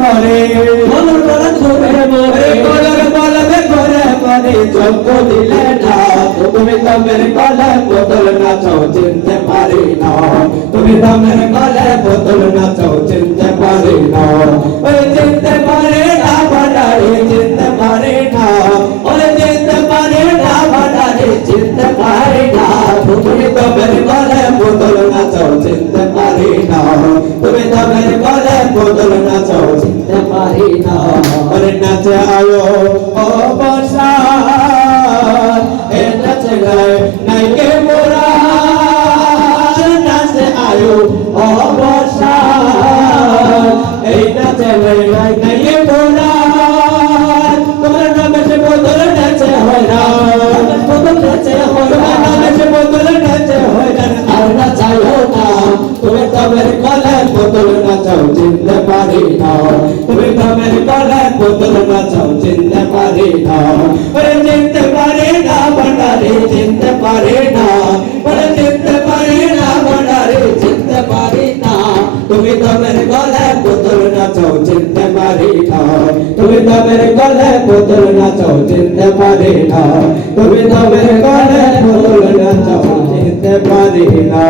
মরে বলর বলর করে মরে বলর বলর করে মরে চোখ দিলে না তুমি দমের গলে বোতল নাচাও চিনতে পারি না তুমি দমের গলে বোতল নাচাও চিনতে পারি না ওই চিনতে পারে না ভান্ডারে চিনতে পারে না ওই চিনতে পারে না ভান্ডারে চিনতে পারে না তুমি দমের গলে বোতল নাচাও চিনতে পারি না তুমি দমের গলে বোতল নাচাও চিনতে পারি না ওরে নাচে আয়ো ও বর্ষা এ নাচে গায় নাইকে মোরা নাচে আয়ো ও বর্ষা এই নাচে গায় নাইকে মোরা তোমার নামে সে বোতল নাচে হয় না বোতল নাচে হয় না নামে সে বোতল নাচে হয় না আর নাচায়ো না তুমি দমের গলে বোতল নাচাও চিনতে পারি না তুমি দমের গলে বোতল নাচাও চিনতে পারি না ওরে চিনতে পারি না ভান্ডারে চিনতে পারি না ওরে চিনতে পারি না ভান্ডারে চিনতে পারি না তুমি দমের গলে বোতল নাচাও চিনতে পারি না তুমি দমের গলে বোতল নাচাও চিনতে পারি না তুমি দমের গলে বোতল নাচাও চিনতে পারি না।